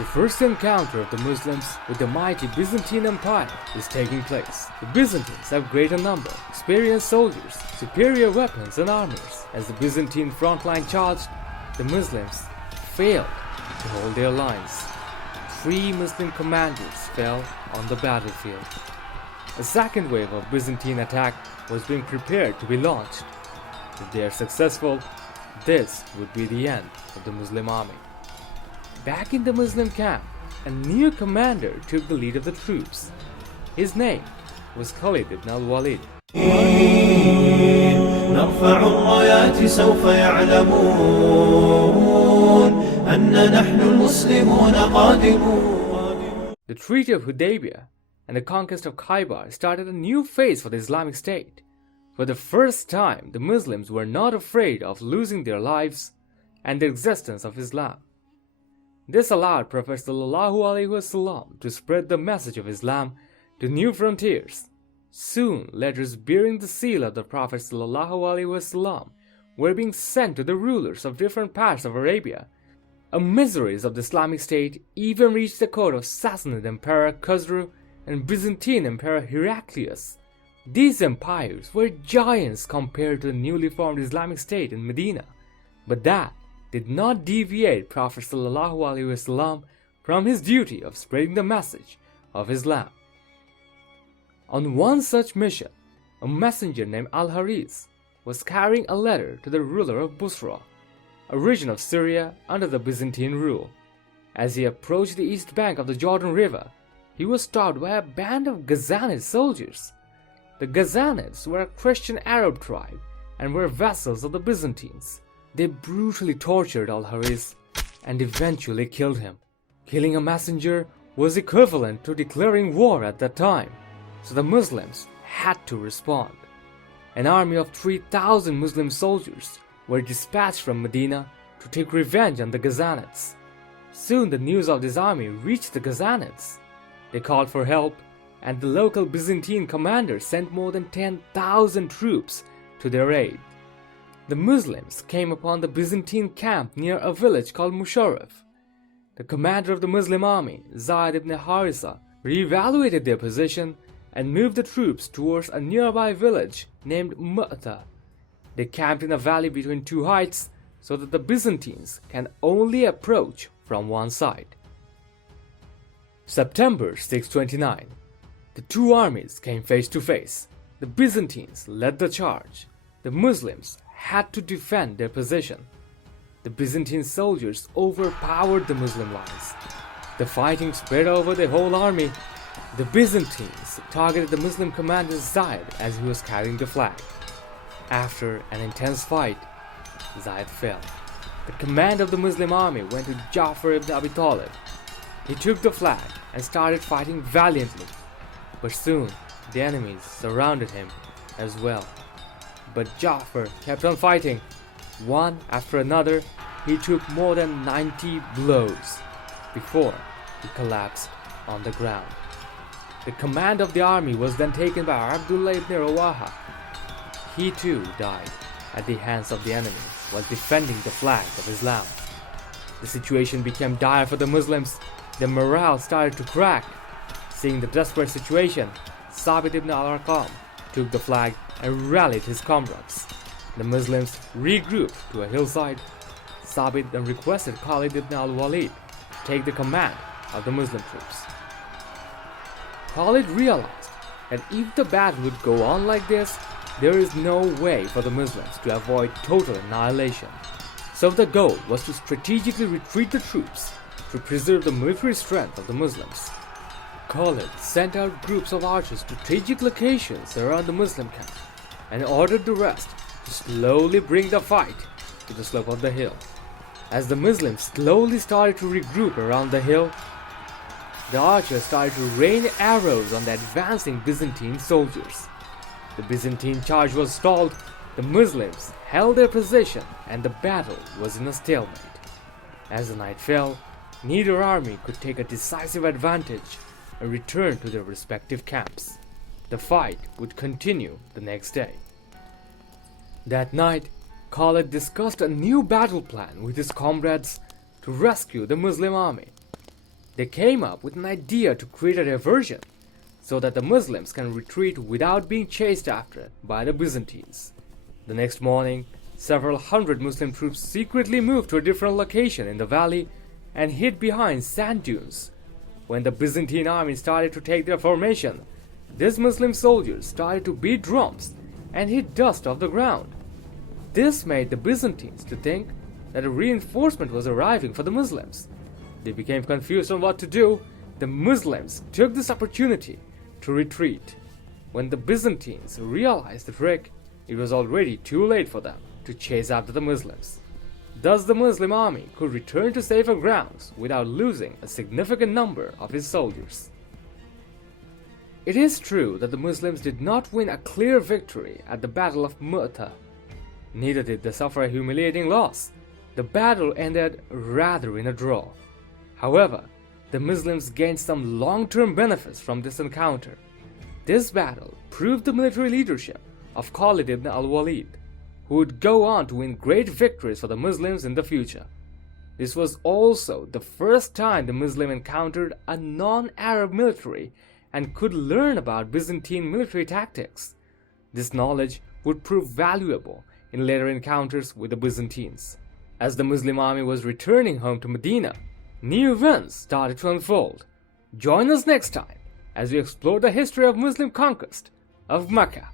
The first encounter of the Muslims with the mighty Byzantine Empire is taking place. The Byzantines have greater number, experienced soldiers, superior weapons and armors. As the Byzantine front line charged, the Muslims failed to hold their lines. 3 Muslim commanders fell on the battlefield. A second wave of Byzantine attack was being prepared to be launched. If they are successful, this would be the end of the Muslim army. Back in the Muslim camp, a new commander took the lead of the troops. His name was Khalid ibn al-Walid. نرفع الرايات سوف يعلمون أن نحن المسلمون قادمون. The Treaty of Hudaybiyah and the conquest of Khaybar started a new phase for the Islamic State. For the first time, the Muslims were not afraid of losing their lives and the existence of Islam. This allowed Prophet ﷺ to spread the message of Islam to new frontiers. Soon, letters bearing the seal of the Prophet ﷺ were being sent to the rulers of different parts of Arabia. Emissaries of the Islamic State even reached the court of Sassanid Emperor Khosrow and Byzantine Emperor Heraclius. These empires were giants compared to the newly formed Islamic State in Medina, but that did not deviate Prophet ﷺ from his duty of spreading the message of Islam. On one such mission, a messenger named Al-Haris was carrying a letter to the ruler of Busra, a region of Syria under the Byzantine rule. As he approached the east bank of the Jordan River, he was stopped by a band of Ghazanid soldiers. The Ghazanids were a Christian Arab tribe and were vassals of the Byzantines. They brutally tortured Al-Haris and eventually killed him. Killing a messenger was equivalent to declaring war at that time, so the Muslims had to respond. An army of 3,000 Muslim soldiers were dispatched from Medina to take revenge on the Ghazanids. Soon the news of this army reached the Ghazanids. They called for help, and the local Byzantine commander sent more than 10,000 troops to their aid. The Muslims came upon the Byzantine camp near a village called Musharraf. The commander of the Muslim army, Zayd ibn Harisa, reevaluated their position and moved the troops towards a nearby village named Mutah. They camped in a valley between 2 heights so that the Byzantines can only approach from one side. September 629. The 2 armies came face to face. The Byzantines led the charge. The Muslims had to defend their position. The Byzantine soldiers overpowered the Muslim lines. The fighting spread over the whole army. The Byzantines targeted the Muslim commander Zayd as he was carrying the flag. After an intense fight, Zayd fell. The command of the Muslim army went to Ja'far ibn Abi Talib. He took the flag and started fighting valiantly. But soon, the enemies surrounded him as well. But Ja'far kept on fighting. One after another, he took more than 90 blows before he collapsed on the ground. The command of the army was then taken by Abdullah ibn Rawaha. He too died at the hands of the enemy while defending the flag of Islam. The situation became dire for the Muslims. Their morale started to crack. Seeing the desperate situation, Sabit ibn al-Arqam took the flag and rallied his comrades. The Muslims regrouped to a hillside. Sabit then requested Khalid ibn al-Walid to take the command of the Muslim troops. Khalid realized that if the battle would go on like this, there is no way for the Muslims to avoid total annihilation. So the goal was to strategically retreat the troops to preserve the military strength of the Muslims. Khalid sent out groups of archers to strategic locations around the Muslim camp and ordered the rest to slowly bring the fight to the slope of the hill. As the Muslims slowly started to regroup around the hill, the archers started to rain arrows on the advancing Byzantine soldiers. The Byzantine charge was stalled, the Muslims held their position, and the battle was in a stalemate. As the night fell, neither army could take a decisive advantage and return to their respective camps. The fight would continue the next day. That night, Khalid discussed a new battle plan with his comrades to rescue the Muslim army. they came up with an idea to create a diversion so that the Muslims can retreat without being chased after by the Byzantines. The next morning, several hundred Muslim troops secretly moved to a different location in the valley and hid behind sand dunes. When the Byzantine army started to take their formation, these Muslim soldiers started to beat drums and hit dust off the ground. This made the Byzantines to think that a reinforcement was arriving for the Muslims. They became confused on what to do. The Muslims took this opportunity to retreat. When the Byzantines realized the trick, it was already too late for them to chase after the Muslims. Thus the Muslim army could return to safer grounds without losing a significant number of its soldiers. It is true that the Muslims did not win a clear victory at the Battle of Mutah. Neither did they suffer a humiliating loss. The battle ended rather in a draw. However, the Muslims gained some long-term benefits from this encounter. This battle proved the military leadership of Khalid ibn al-Walid, who would go on to win great victories for the Muslims in the future. This was also the first time the Muslim encountered a non-Arab military and could learn about Byzantine military tactics. This knowledge would prove valuable in later encounters with the Byzantines. As the Muslim army was returning home to Medina, new events started to unfold. Join us next time as we explore the history of Muslim conquest of Mecca.